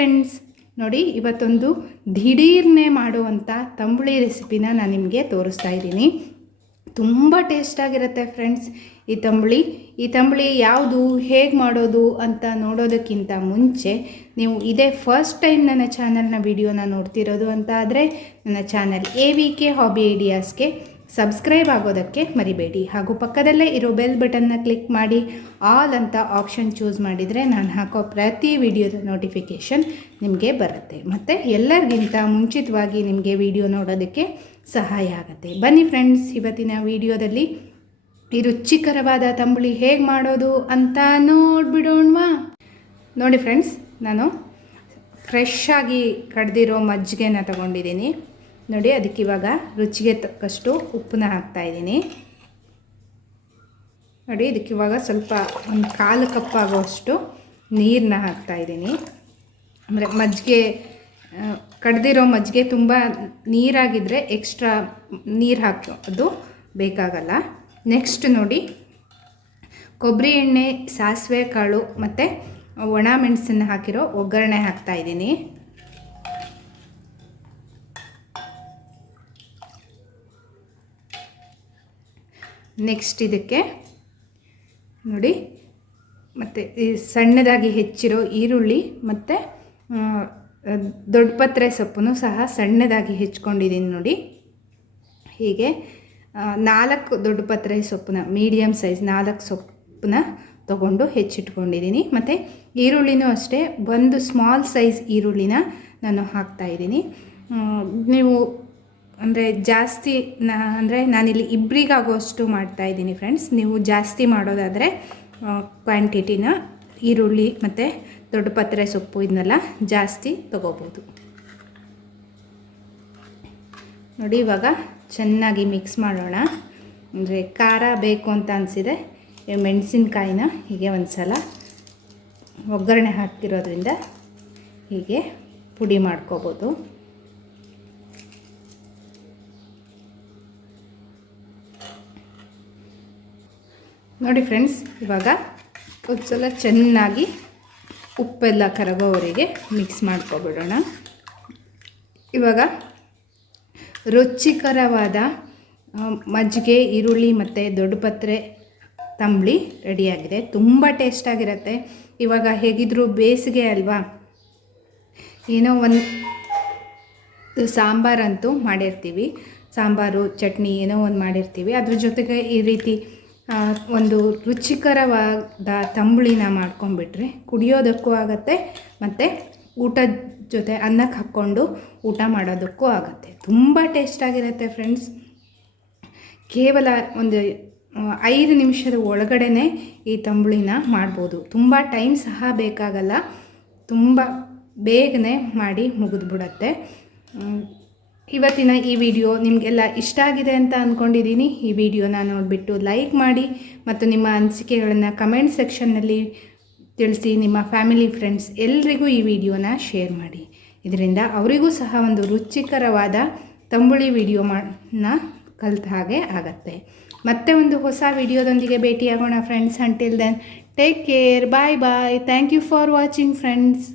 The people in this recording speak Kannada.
ಫ್ರೆಂಡ್ಸ್ ನೋಡಿ, ಇವತ್ತೊಂದು ದಿಢೀರ್ನೆ ಮಾಡುವಂಥ ತಂಬುಳಿ ರೆಸಿಪಿನ ನಾನು ನಿಮಗೆ ತೋರಿಸ್ತಾ ಇದ್ದೀನಿ. ತುಂಬ ಟೇಸ್ಟಾಗಿರುತ್ತೆ ಫ್ರೆಂಡ್ಸ್ ಈ ತಂಬುಳಿ. ಈ ತಂಬುಳಿ ಯಾವುದು, ಹೇಗೆ ಮಾಡೋದು ಅಂತ ನೋಡೋದಕ್ಕಿಂತ ಮುಂಚೆ, ನೀವು ಇದೇ ಫಸ್ಟ್ ಟೈಮ್ ನನ್ನ ಚಾನಲ್ನ ವಿಡಿಯೋನ ನೋಡ್ತಿರೋದು ಅಂತ ಆದರೆ, ನನ್ನ channel A V K hobby ಐಡಿಯಾಸ್ಗೆ subscribe ಆಗೋದಕ್ಕೆ ಮರಿಬೇಡಿ. ಹಾಗೂ ಪಕ್ಕದಲ್ಲೇ ಇರೋ ಬೆಲ್ ಬಟನ್ನ ಕ್ಲಿಕ್ ಮಾಡಿ. ಆಲ್ ಅಂತ ಆಪ್ಷನ್ ಚೂಸ್ ಮಾಡಿದರೆ ನಾನು ಹಾಕೋ ಪ್ರತಿ ವಿಡಿಯೋದ ನೋಟಿಫಿಕೇಷನ್ ನಿಮಗೆ ಬರುತ್ತೆ. ಮತ್ತು ಎಲ್ಲರಿಗಿಂತ ಮುಂಚಿತವಾಗಿ ನಿಮಗೆ ವಿಡಿಯೋ ನೋಡೋದಕ್ಕೆ ಸಹಾಯ ಆಗುತ್ತೆ. ಬನ್ನಿ ಫ್ರೆಂಡ್ಸ್ ಇವತ್ತಿನ ವಿಡಿಯೋದಲ್ಲಿ ಈ ರುಚಿಕರವಾದ ತಂಬುಳಿ ಹೇಗೆ ಮಾಡೋದು ಅಂತ ನೋಡ್ಬಿಡೋಣವಾ? ನೋಡಿ ಫ್ರೆಂಡ್ಸ್ ನಾನು ಫ್ರೆಶ್ ಆಗಿ ಕಡ್ದಿರೋ ಮಜ್ಜಿಗೆನ ತಗೊಂಡಿದ್ದೀನಿ. ನೋಡಿ, ಅದಕ್ಕೆ ಇವಾಗ ರುಚಿಗೆ ತಕ್ಕಷ್ಟು ಉಪ್ಪನ್ನ ಹಾಕ್ತಾ ಇದ್ದೀನಿ. ನೋಡಿ, ಇದಕ್ಕೆ ಇವಾಗ ಸ್ವಲ್ಪ ಒಂದು ಕಾಲು ಕಪ್ ಆಗೋಷ್ಟು ನೀರನ್ನ ಹಾಕ್ತಾ ಇದ್ದೀನಿ. ಅಂದರೆ ಮಜ್ಜಿಗೆ ಕಡ್ದಿರೋ ಮಜ್ಜಿಗೆ ತುಂಬ ನೀರಾಗಿದ್ದರೆ ಎಕ್ಸ್ಟ್ರಾ ನೀರು ಹಾಕೋದು ಬೇಕಾಗಲ್ಲ. ನೆಕ್ಸ್ಟ್ ನೋಡಿ, ಕೊಬ್ಬರಿ ಎಣ್ಣೆ, ಸಾಸಿವೆ ಕಾಳು ಮತ್ತು ಒಣ ಮೆಣಸನ್ನು ಹಾಕಿರೋ ಒಗ್ಗರಣೆ ಹಾಕ್ತಾ ನೆಕ್ಸ್ಟ್ ಇದಕ್ಕೆ ನೋಡಿ, ಮತ್ತು ಸಣ್ಣದಾಗಿ ಹೆಚ್ಚಿರೋ ಈರುಳ್ಳಿ ಮತ್ತು ದೊಡ್ಡ ಪತ್ರೆ ಸೊಪ್ಪನ್ನು ಸಹ ಸಣ್ಣದಾಗಿ ಹೆಚ್ಕೊಂಡಿದ್ದೀನಿ ನೋಡಿ. ಹೀಗೆ ನಾಲ್ಕು ದೊಡ್ಡ ಪತ್ರೆ ಸೊಪ್ಪನ್ನ ಮೀಡಿಯಮ್ ಸೈಜ್ ನಾಲ್ಕು ಸೊಪ್ಪನ್ನ ತೊಗೊಂಡು ಹೆಚ್ಚಿಟ್ಕೊಂಡಿದ್ದೀನಿ ಮತ್ತು ಈರುಳ್ಳಿನೂ ಅಷ್ಟೇ, ಒಂದು ಸ್ಮಾಲ್ ಸೈಜ್ ಈರುಳ್ಳಿನ ನಾನು ಹಾಕ್ತಾಯಿದ್ದೀನಿ ನೀವು ಅಂದರೆ ಜಾಸ್ತಿ ನಾ, ಅಂದರೆ ನಾನಿಲ್ಲಿ ಇಬ್ಬರಿಗಾಗುವಷ್ಟು ಮಾಡ್ತಾಯಿದ್ದೀನಿ ಫ್ರೆಂಡ್ಸ್ ನೀವು ಜಾಸ್ತಿ ಮಾಡೋದಾದರೆ ಕ್ವಾಂಟಿಟಿನ ಈರುಳ್ಳಿ ಮತ್ತು ದೊಡ್ಡ ಪತ್ರೆ ಸೊಪ್ಪು ಇದನ್ನೆಲ್ಲ ಜಾಸ್ತಿ ತೊಗೋಬೋದು. ನೋಡಿ ಇವಾಗ ಚೆನ್ನಾಗಿ ಮಿಕ್ಸ್ ಮಾಡೋಣ. ಅಂದರೆ ಖಾರ ಬೇಕು ಅಂತ ಅನಿಸಿದೆ. ಮೆಣಸಿನ್ಕಾಯಿನ ಹೀಗೆ ಒಂದು ಸಲ ಒಗ್ಗರಣೆ ಹಾಕ್ತಿರೋದ್ರಿಂದ ಹೀಗೆ ಪುಡಿ ಮಾಡ್ಕೋಬೋದು. ನೋಡಿ ಫ್ರೆಂಡ್ಸ್, ಇವಾಗ ಒಂದು ಸಲ ಚೆನ್ನಾಗಿ ಉಪ್ಪೆಲ್ಲ ಕರಗೋವರೆಗೆ ಮಿಕ್ಸ್ ಮಾಡ್ಕೊಬಿಡೋಣ. ಇವಾಗ ರುಚಿಕರವಾದ ಮಜ್ಜಿಗೆ, ಈರುಳ್ಳಿ ಮತ್ತು ದೊಡ್ಡ ಪತ್ರೆ ತಂಬಳಿ ರೆಡಿಯಾಗಿದೆ ತುಂಬ ಟೇಸ್ಟಾಗಿರುತ್ತೆ ಇವಾಗ ಹೇಗಿದ್ದರೂ ಬೇಸಿಗೆ ಅಲ್ವಾ, ಏನೋ ಒಂದು ಸಾಂಬಾರಂತೂ ಮಾಡಿರ್ತೀವಿ. ಸಾಂಬಾರು, ಚಟ್ನಿ ಏನೋ ಒಂದು ಮಾಡಿರ್ತೀವಿ. ಅದ್ರ ಜೊತೆಗೆ ಈ ರೀತಿ ಒಂದು ರುಚಿಕರವಾದ ತಂಬುಳಿನ ಮಾಡ್ಕೊಂಡ್ಬಿಟ್ರೆ ಕುಡಿಯೋದಕ್ಕೂ ಆಗುತ್ತೆ, ಮತ್ತು ಊಟದ ಜೊತೆ ಅನ್ನಕ್ಕೆ ಹಾಕ್ಕೊಂಡು ಊಟ ಮಾಡೋದಕ್ಕೂ ಆಗುತ್ತೆ. ತುಂಬ ಟೇಸ್ಟಾಗಿರುತ್ತೆ ಫ್ರೆಂಡ್ಸ್ ಕೇವಲ ಒಂದು ಐದು ನಿಮಿಷದ ಒಳಗಡೆ ಈ ತಂಬುಳಿನ ಮಾಡ್ಬೋದು. ತುಂಬ ಟೈಮ್ ಸಹ ಬೇಕಾಗಲ್ಲ. ತುಂಬ ಬೇಗನೆ ಮಾಡಿ ಮುಗಿದ್ಬಿಡತ್ತೆ. ಇವತ್ತಿನ ಈ ವಿಡಿಯೋ ನಿಮಗೆಲ್ಲ ಇಷ್ಟ ಆಗಿದೆ ಅಂತ ಅಂದ್ಕೊಂಡಿದ್ದೀನಿ ಈ ವಿಡಿಯೋನ ನೋಡಿಬಿಟ್ಟು ಲೈಕ್ ಮಾಡಿ ಮತ್ತು ನಿಮ್ಮ ಅನಿಸಿಕೆಗಳನ್ನು ಕಮೆಂಟ್ ಸೆಕ್ಷನ್ನಲ್ಲಿ ತಿಳಿಸಿ ನಿಮ್ಮ ಫ್ಯಾಮಿಲಿ ಫ್ರೆಂಡ್ಸ್ ಎಲ್ರಿಗೂ ಈ ವಿಡಿಯೋನ ಶೇರ್ ಮಾಡಿ. ಇದರಿಂದ ಅವರಿಗೂ ಸಹ ಒಂದು ರುಚಿಕರವಾದ ತಂಬುಳಿ ವಿಡಿಯೋ ಮಾಡ ಕಲಿತ ಹಾಗೆ ಆಗತ್ತೆ. ಮತ್ತೆ ಒಂದು ಹೊಸ ವಿಡಿಯೋದೊಂದಿಗೆ ಭೇಟಿಯಾಗೋಣ friends until then take care bye bye thank you for watching friends